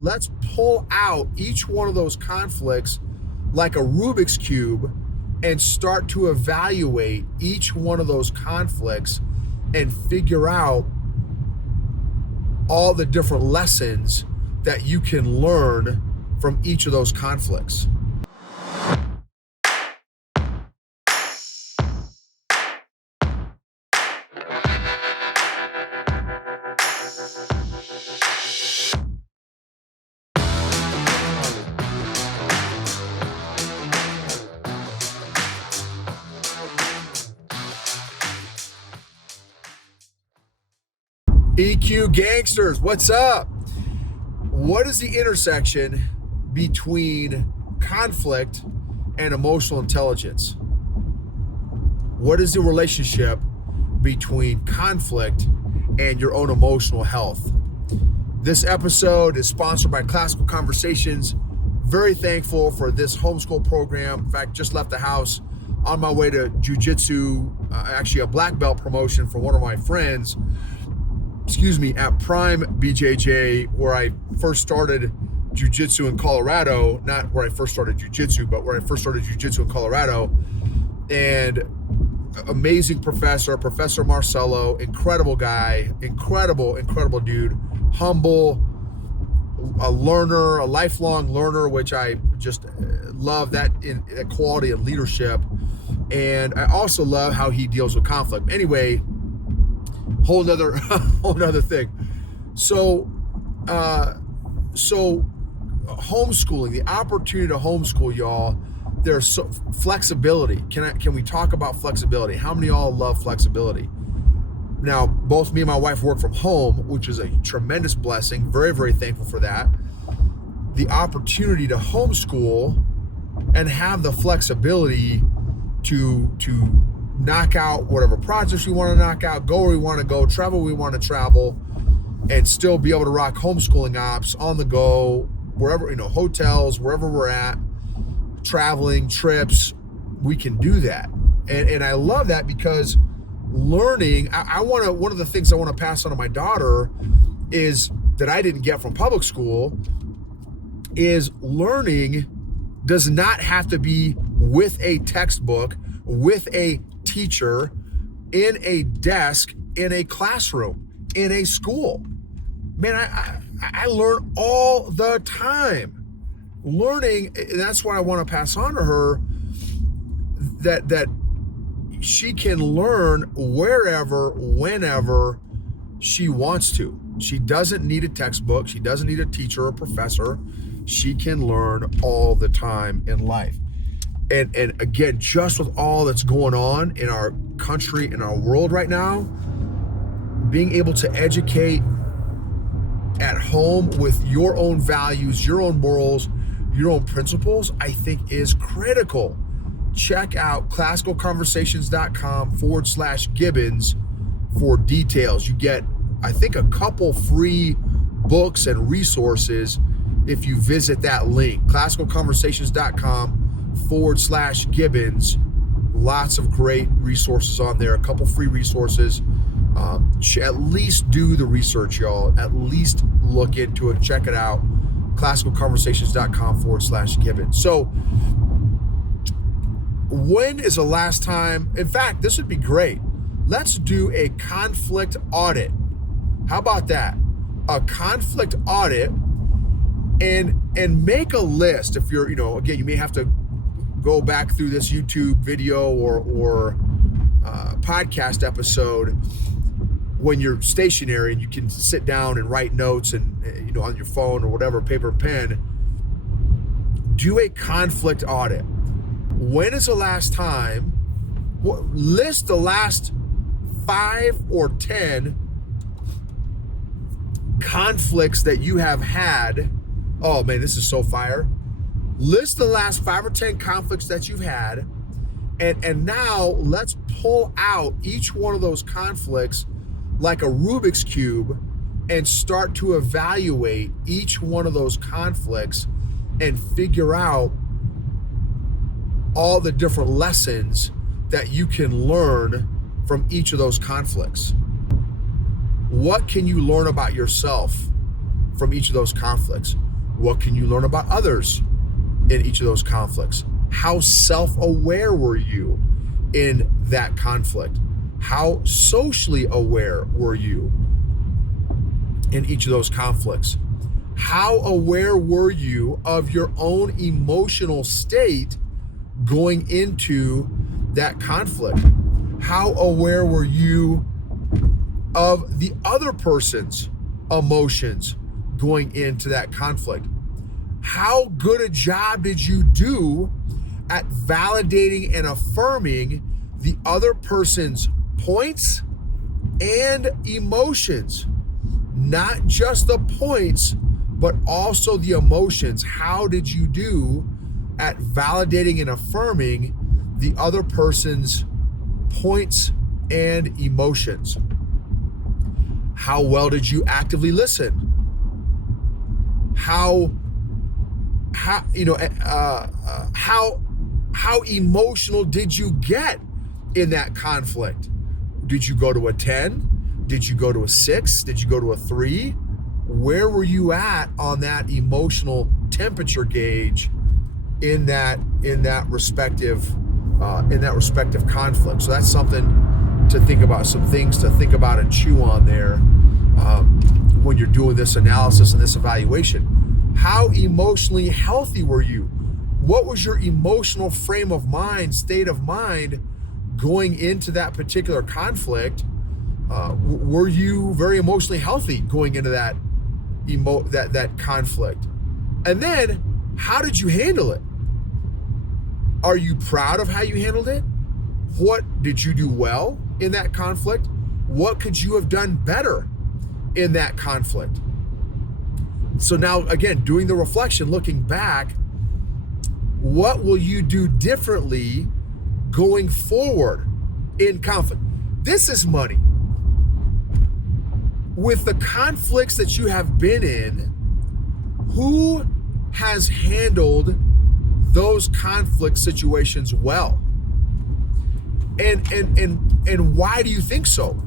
Let's pull out each one of those conflicts like a Rubik's Cube and start to evaluate each one of those conflicts and figure out all the different lessons that you can learn from each of those conflicts. EQ gangsters, what's up? What is the intersection between conflict and emotional intelligence? What is the relationship between conflict and your own emotional health? This episode is sponsored by Classical Conversations. Very thankful for this homeschool program. In fact, just left the house on my way to jiu-jitsu, actually a black belt promotion for one of my friends, at Prime BJJ, where I first started jiu-jitsu in Colorado. Not where I first started jiu-jitsu, but where I first started jiu-jitsu in Colorado. And amazing professor, Professor Marcelo, incredible guy, incredible dude, humble, a learner, a lifelong learner, which I just love that quality of leadership. And I also love how he deals with conflict. Anyway, whole nother thing. So homeschooling, the opportunity to homeschool, y'all, there's flexibility. Can we talk about flexibility? How many of y'all love flexibility? Now, both me and my wife work from home, which is a tremendous blessing. Very, very thankful for that. The opportunity to homeschool and have the flexibility to knock out whatever projects we want to knock out, go where we want to go, travel where we want to travel, and still be able to rock homeschooling ops on the go, wherever, hotels, wherever we're at, traveling, trips, we can do that. And I love that because learning, one of the things I want to pass on to my daughter is that I didn't get from public school is learning does not have to be with a textbook, with a teacher, in a desk, in a classroom, in a school. Man, I learn all the time. Learning, that's what I want to pass on to her, that she can learn wherever, whenever she wants to. She doesn't need a textbook. She doesn't need a teacher or professor. She can learn all the time in life. And again, just with all that's going on in our country, in our world right now, being able to educate at home with your own values, your own morals, your own principles, I think is critical. Check out classicalconversations.com/Gibbons for details. You get, I think, a couple free books and resources if you visit that link, classicalconversations.com/Gibbons. Lots of great resources on there, a couple free resources. At least do the research, y'all. At least look into it, check it out. classicalconversations.com/Gibbons. So when is the last time, in fact, this would be great. Let's do a conflict audit. How about that? A conflict audit, and make a list. If you're, again, you may have to go back through this YouTube video or podcast episode when you're stationary and you can sit down and write notes and, on your phone or whatever, paper and pen. Do a conflict audit. When is the last time, list the last 5 or 10 conflicts that you have had. Oh man, this is so fire. List the last 5 or 10 conflicts that you've had. And now let's pull out each one of those conflicts like a Rubik's Cube and start to evaluate each one of those conflicts and figure out all the different lessons that you can learn from each of those conflicts. What can you learn about yourself from each of those conflicts? What can you learn about others in each of those conflicts? How self-aware were you in that conflict? How socially aware were you in each of those conflicts? How aware were you of your own emotional state going into that conflict? How aware were you of the other person's emotions going into that conflict? How good a job did you do at validating and affirming the other person's points and emotions? Not just the points, but also the emotions. How did you do at validating and affirming the other person's points and emotions? How well did you actively listen? How emotional did you get in that conflict? Did you go to a 10? Did you go to a 6? Did you go to a 3? Where were you at on that emotional temperature gauge in that respective conflict? So that's something to think about, some things to think about and chew on there when you're doing this analysis and this evaluation. How emotionally healthy were you? What was your emotional frame of mind, state of mind going into that particular conflict? Were you very emotionally healthy going into that conflict? And then, how did you handle it? Are you proud of how you handled it? What did you do well in that conflict? What could you have done better in that conflict? So now, again, doing the reflection, looking back, what will you do differently going forward in conflict? This is money. With the conflicts that you have been in, who has handled those conflict situations well? And why do you think so?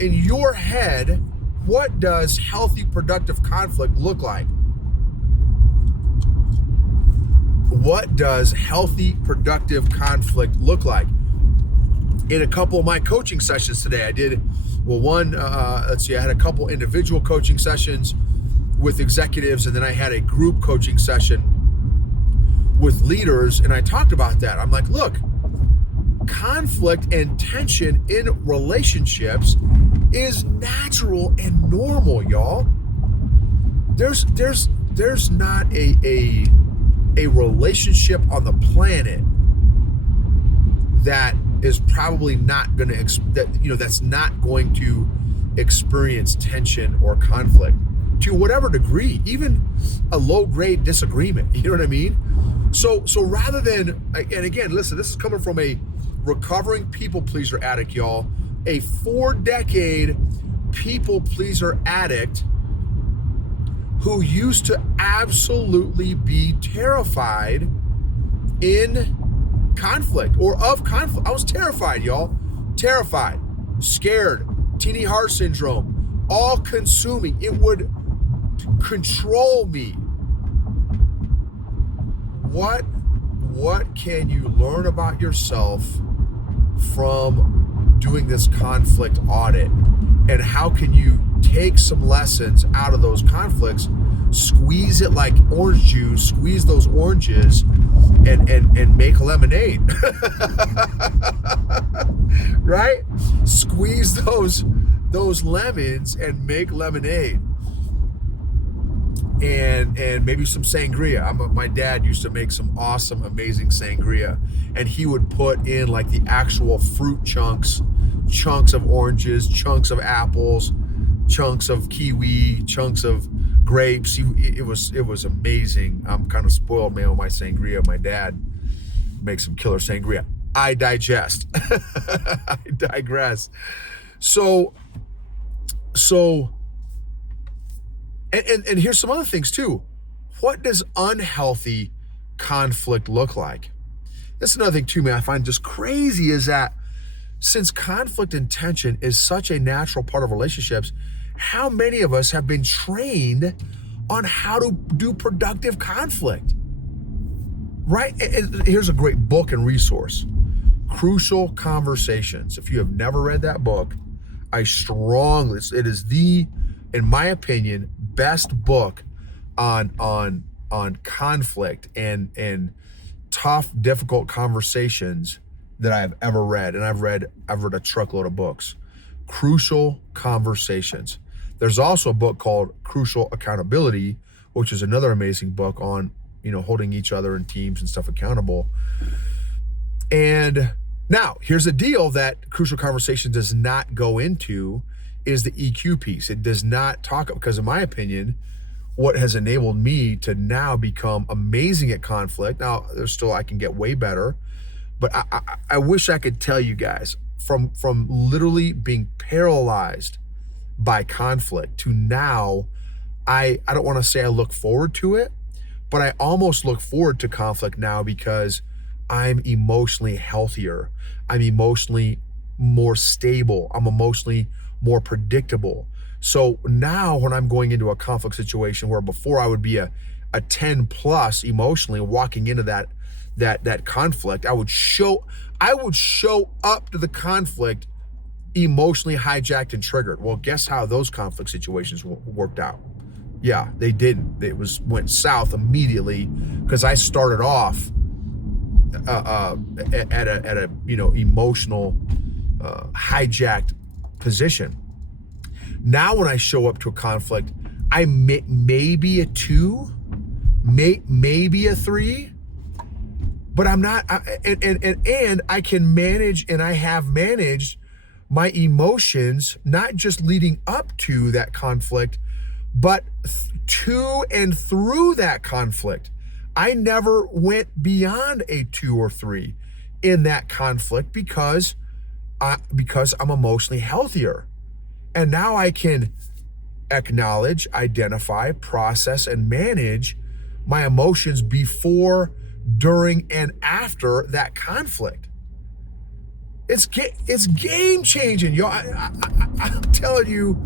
In your head, what does healthy, productive conflict look like? What does healthy, productive conflict look like? In a couple of my coaching sessions today, I did, I had a couple individual coaching sessions with executives, and then I had a group coaching session with leaders, and I talked about that. I'm like, look, conflict and tension in relationships is natural and normal, y'all. There's not a relationship on the planet that is probably not going to that's not going to experience tension or conflict to whatever degree, even a low-grade disagreement. You know what I mean? So rather than, and again, listen, this is coming from a recovering people pleaser addict, y'all, a 4-decade people pleaser addict who used to absolutely be terrified in conflict or of conflict. I was terrified, y'all. Terrified, scared, teeny heart syndrome, all consuming. It would control me. What can you learn about yourself from doing this conflict audit? And how can you take some lessons out of those conflicts, squeeze it like orange juice, squeeze those oranges and make lemonade? Right? Squeeze those lemons and make lemonade. And maybe some sangria. My dad used to make some awesome, amazing sangria, and he would put in like the actual fruit chunks of oranges, chunks of apples, chunks of kiwi, chunks of grapes. It was amazing. I'm kind of spoiled, man, with my sangria. My dad makes some killer sangria. I digest. I digress. So And here's some other things too. What does unhealthy conflict look like? That's another thing too, man, I find just crazy is that since conflict and tension is such a natural part of relationships, how many of us have been trained on how to do productive conflict, right? And here's a great book and resource, Crucial Conversations. If you have never read that book, it is the, in my opinion, best book on conflict and tough, difficult conversations that I've ever read. And I've read a truckload of books. Crucial Conversations. There's also a book called Crucial Accountability, which is another amazing book on, holding each other and teams and stuff accountable. And now here's the deal that Crucial Conversation does not go into is the EQ piece. It does not talk, because in my opinion, what has enabled me to now become amazing at conflict. Now there's still, I can get way better, but I wish I could tell you guys from literally being paralyzed by conflict to now, I don't want to say I look forward to it, but I almost look forward to conflict now because I'm emotionally healthier. I'm emotionally more stable. I'm emotionally more predictable. So now when I'm going into a conflict situation where before I would be a 10 plus emotionally walking into that conflict, I would show up to the conflict emotionally hijacked and triggered. Well, guess how those conflict situations worked out? Yeah, they didn't. It went south immediately because I started off at a emotional hijacked position. Now when I show up to a conflict, I maybe a 2, maybe a 3, but I'm not. And I can manage, and I have managed my emotions, not just leading up to that conflict, but to and through that conflict. I never went beyond a 2 or 3 in that conflict because I'm emotionally healthier. And now I can acknowledge, identify, process, and manage my emotions before, during, and after that conflict. It's game changing, y'all. I'm telling you,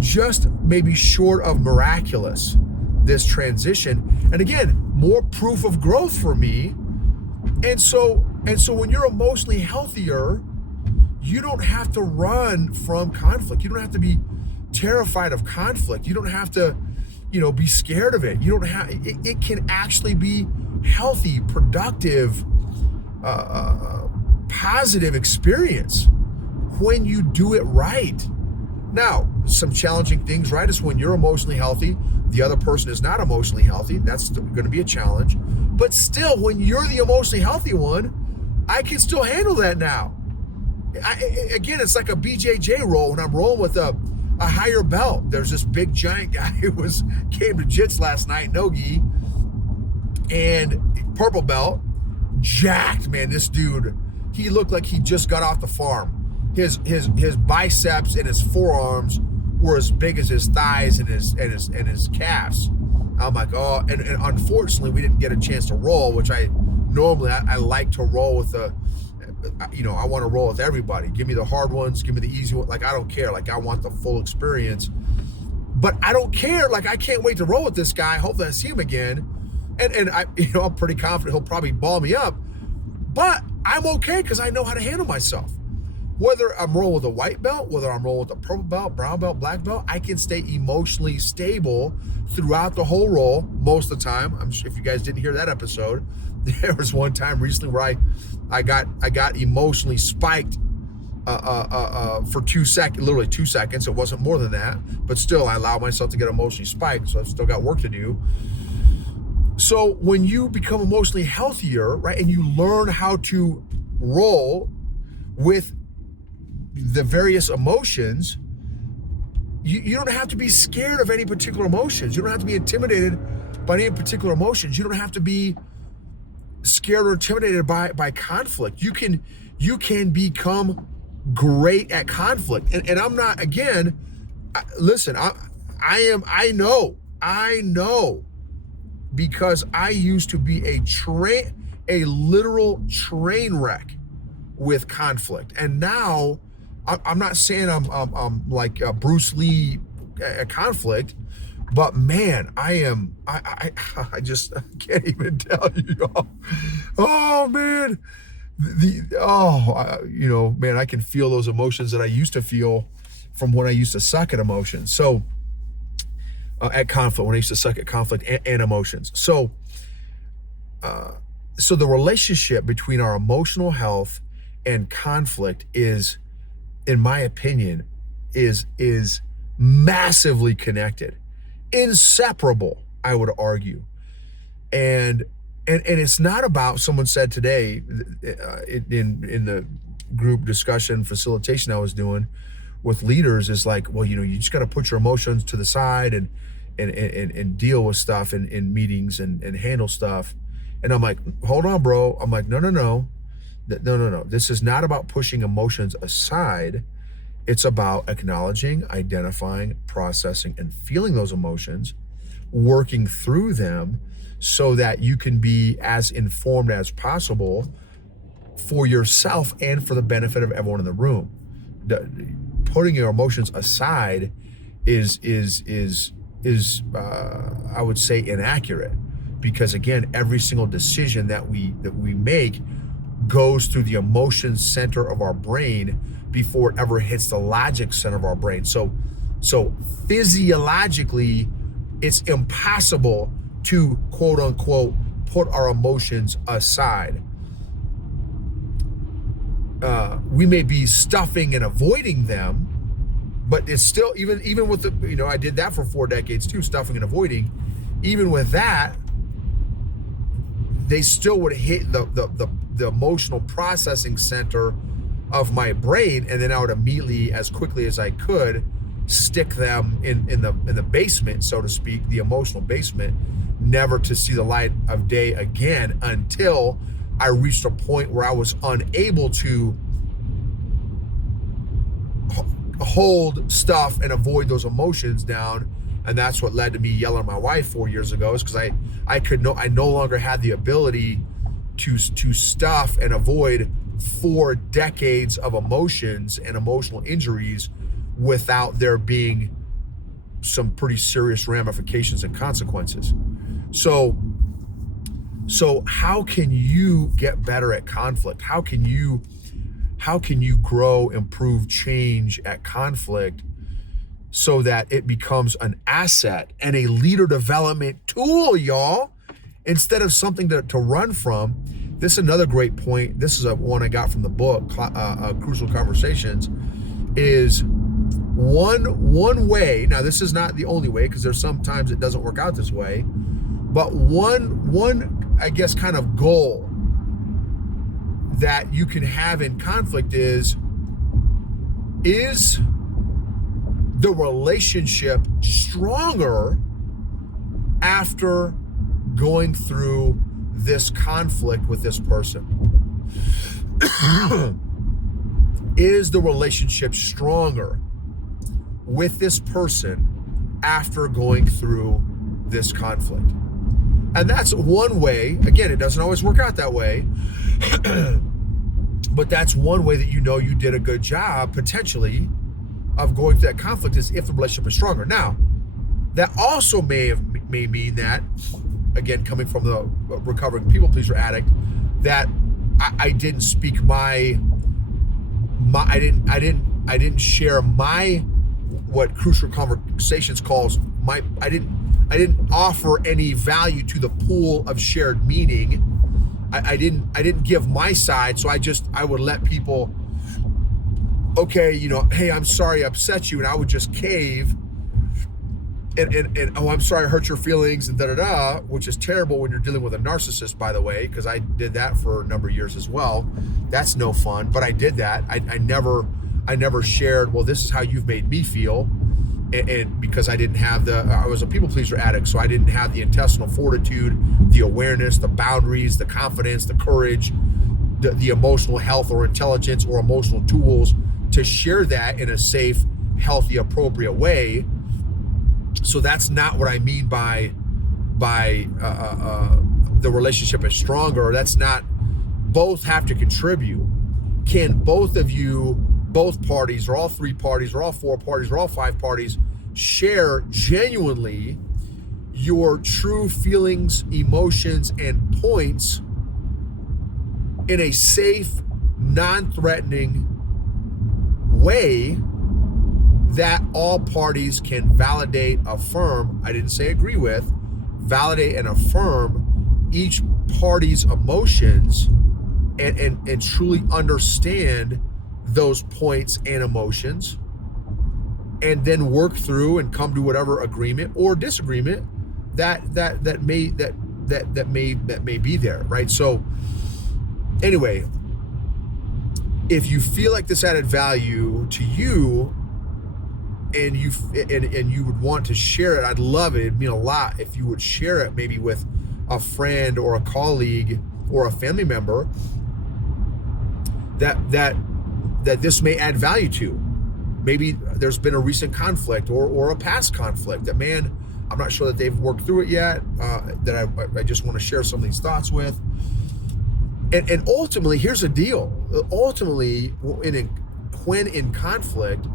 just maybe short of miraculous, this transition. And again, more proof of growth for me. And so when you're emotionally healthier, you don't have to run from conflict. You don't have to be terrified of conflict. You don't have to, be scared of it. You don't have, it can actually be healthy, productive, positive experience when you do it right. Now, some challenging things, right, is when you're emotionally healthy, the other person is not emotionally healthy. That's going to be a challenge. But still, when you're the emotionally healthy one, I can still handle that now. Again, it's like a BJJ roll when I'm rolling with a higher belt. There's this big giant guy who came to jits last night, no-gi, and purple belt, jacked, man. This dude, he looked like he just got off the farm. His biceps and his forearms were as big as his thighs and his calves. I'm like, oh, and unfortunately we didn't get a chance to roll, which I normally like to roll with I want to roll with everybody. Give me the hard ones, give me the easy ones. Like, I don't care. Like, I want the full experience. But I don't care. Like, I can't wait to roll with this guy. Hopefully I see him again. And I'm pretty confident he'll probably ball me up. But I'm okay because I know how to handle myself. Whether I'm rolling with a white belt, whether I'm rolling with a purple belt, brown belt, black belt, I can stay emotionally stable throughout the whole roll most of the time. I'm sure if you guys didn't hear that episode, there was one time recently where I got emotionally spiked for 2 seconds, literally 2 seconds. It wasn't more than that, but still I allowed myself to get emotionally spiked. So I've still got work to do. So when you become emotionally healthier, right, and you learn how to roll with the various emotions, you don't have to be scared of any particular emotions. You don't have to be intimidated by any particular emotions. You don't have to be scared or intimidated by conflict. You can become great at conflict. And I'm not, again, listen, I know because I used to be a literal train wreck with conflict. And now I'm not saying I'm like Bruce Lee at conflict, But man, I just I can't even tell you, y'all. Oh man, man, I can feel those emotions that I used to feel from when I used to suck at emotions. So at conflict, when I used to suck at conflict and emotions. So the relationship between our emotional health and conflict is, in my opinion, is massively connected, inseparable, I would argue. And it's not about, someone said today in the group discussion facilitation I was doing with leaders, is like, well, you just got to put your emotions to the side and deal with stuff in meetings and handle stuff. And I'm like, hold on, bro. I'm like, no. This is not about pushing emotions aside. It's about acknowledging, identifying, processing, and feeling those emotions, working through them so that you can be as informed as possible for yourself and for the benefit of everyone in the room. Putting your emotions aside is I would say inaccurate, because again, every single decision that we make goes through the emotion center of our brain before it ever hits the logic center of our brain. So physiologically, it's impossible to quote unquote put our emotions aside. We may be stuffing and avoiding them, but it's still, even with the, I did that for 4 decades too, stuffing and avoiding. Even with that, they still would hit the emotional processing center of my brain, and then I would immediately, as quickly as I could, stick them in the basement, so to speak, the emotional basement, never to see the light of day again, until I reached a point where I was unable to hold stuff and avoid those emotions down. And that's what led to me yelling at my wife 4 years ago, is because I no longer had the ability to stuff and avoid 4 decades of emotions and emotional injuries without there being some pretty serious ramifications and consequences. So how can you get better at conflict? How can you grow, improve, change at conflict so that it becomes an asset and a leader development tool, y'all, instead of something to run from? This is another great point. This is one I got from the book, Crucial Conversations, is one way. Now, this is not the only way, because there's sometimes it doesn't work out this way, but one, I guess, kind of goal that you can have in conflict is the relationship stronger after going through this conflict with this person? Is the relationship stronger with this person after going through this conflict? And that's one way. Again, it doesn't always work out that way, but that's one way that you did a good job, potentially, of going through that conflict, is if the relationship is stronger. Now, that also may mean that, again, coming from the recovering people pleaser addict, that I didn't speak I didn't share what Crucial Conversations calls I didn't offer any value to the pool of shared meaning. I didn't give my side, so I would let people, okay, hey, I'm sorry I upset you, and I would just cave and oh, I'm sorry I hurt your feelings, and da-da-da, which is terrible when you're dealing with a narcissist, by the way, because I did that for a number of years as well. That's no fun, but I did that. I never shared, well, this is how you've made me feel, and because I was a people pleaser addict, so I didn't have the intestinal fortitude, the awareness, the boundaries, the confidence, the courage, the emotional health or intelligence or emotional tools to share that in a safe, healthy, appropriate way. So that's not what I mean by the relationship is stronger. That's not, both have to contribute. Can both of you, both parties, or all 3 parties, or all 4 parties, or all 5 parties share genuinely your true feelings, emotions, and points in a safe, non-threatening way that all parties can validate, affirm, I didn't say agree with, validate and affirm each party's emotions and truly understand those points and emotions, and then work through and come to whatever agreement or disagreement that may be there, right? So anyway, if you feel like this added value to you and you would want to share it, I'd love it. It'd mean a lot if you would share it maybe with a friend or a colleague or a family member that this may add value to. Maybe there's been a recent conflict or a past conflict that, man, I'm not sure that they've worked through it yet, that I just want to share some of these thoughts with. And ultimately, here's the deal. Ultimately, when in conflict,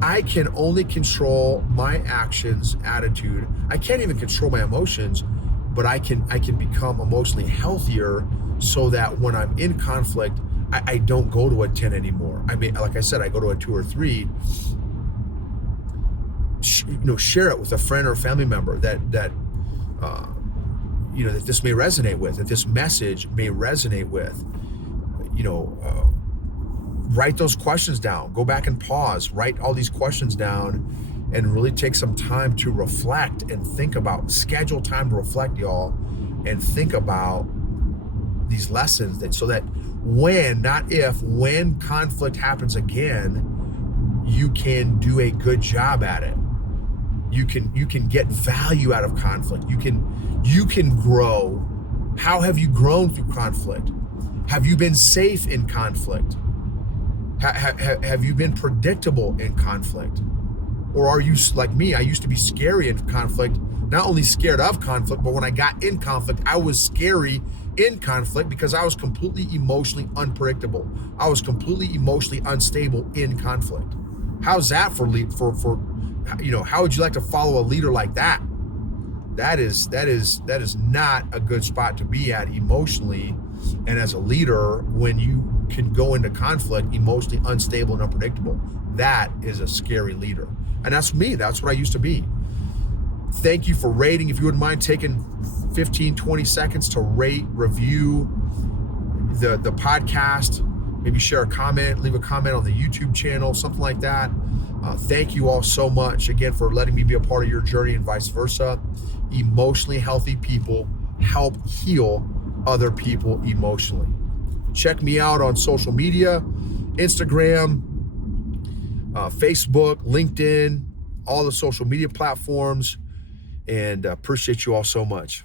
I can only control my actions, attitude. I can't even control my emotions, but I can become emotionally healthier so that when I'm in conflict, I don't go to a 10 anymore. I mean, like I said, I go to a 2 or 3. Share it with a friend or a family member that that this may resonate with, that this message may resonate with. Write those questions down. Go back and pause. Write all these questions down and really take some time to reflect and think about. Schedule time to reflect, y'all, and think about these lessons so that when, not if, when conflict happens again, you can do a good job at it. You can get value out of conflict. You can grow. How have you grown through conflict? Have you been safe in conflict? Have you been predictable in conflict? Or are you like me? I used to be scary in conflict, not only scared of conflict, but when I got in conflict, I was scary in conflict because I was completely emotionally unpredictable. I was completely emotionally unstable in conflict. How's that for how would you like to follow a leader like that? That is not a good spot to be at emotionally, and as a leader, when you can go into conflict emotionally unstable and unpredictable, that is a scary leader. And that's me. That's what I used to be. Thank you for rating. If you wouldn't mind taking 15, 20 seconds to rate, review the podcast, maybe share a comment, leave a comment on the YouTube channel, something like that. Thank you all so much again for letting me be a part of your journey and vice versa. Emotionally healthy people help heal other people emotionally. Check me out on social media, Instagram, Facebook, LinkedIn, all the social media platforms, and appreciate you all so much.